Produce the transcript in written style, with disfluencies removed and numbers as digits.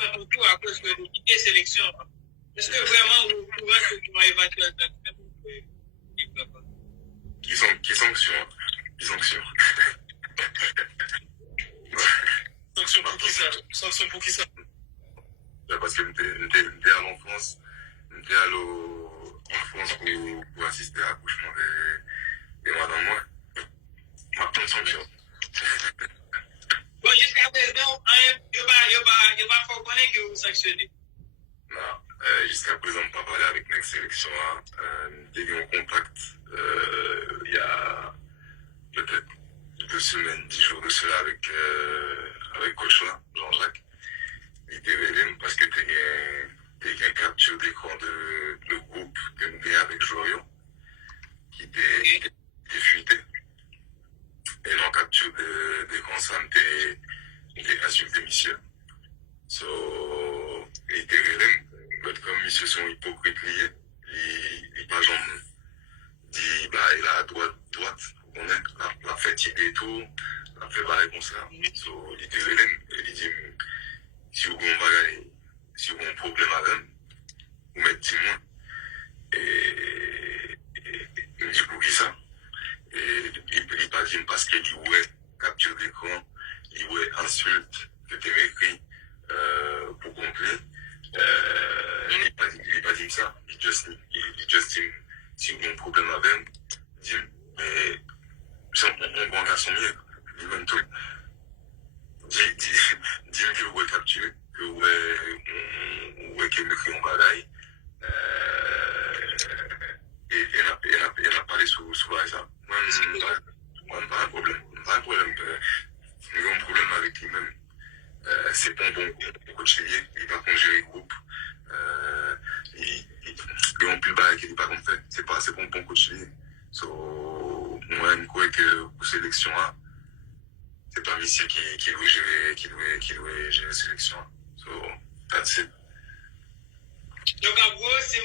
prend ton tour à cause de l'équité sélection. Est-ce que vraiment vous pouvez que tu vas évacuer Qui sanctionne? Qui sanctionne? Sanction pour qui ça? Sanction pour qui ça? Parce que j'étais à l'enfance, j'étais allé en France pour assister à l'accouchement de madame moi. Maintenant, sanction. Bon, jusqu'à présent, il n'y a pas fort connaître que vous sanctionnez. Non, jusqu'à présent, je pas parlé avec notre sélection. J'ai eu un contact il y a peut-être 2 semaines, 10 jours de cela avec coach là, Jean-Jacques. Il était révélé parce que tu as une capture d'écran de le groupe que nous avons avec Jorio qui était fuité. Et la capture d'écran, ça m'était insulté, monsieur. So, il était révélé, comme monsieur sont hypocrites liés, il pas genre dit, bah, il a droite, on est, la fête et tout, la fait pareil comme ça. So, il était révélé, il dit, si vous avez un problème avec vous mettez dis-moi. Et il me dit pour qui ça? Et il pas dit parce qu'il ouais capture d'écran, il ouais insulte que tu m'écris pour conclure. Il pas dit ça. Il just dit si vous avez un problème avec dit mais on bon garçon mieux. Il même tout. Dis que vous capturé, que vous que m'écrit en bagaille. Et elle a parlé sous ça. Moi, pas un problème. Pas un problème. Il y a un problème avec lui-même. C'est pas un bon coach lié. Il va congérer le groupe. Il a un plus bas qu'il n'est pas comme fait. C'est pas un bon coach lié. So, moi, je crois que pour sélection, c'est pas Missier qui doit gérer la sélection. So, that's it. Donc, en gros, c'est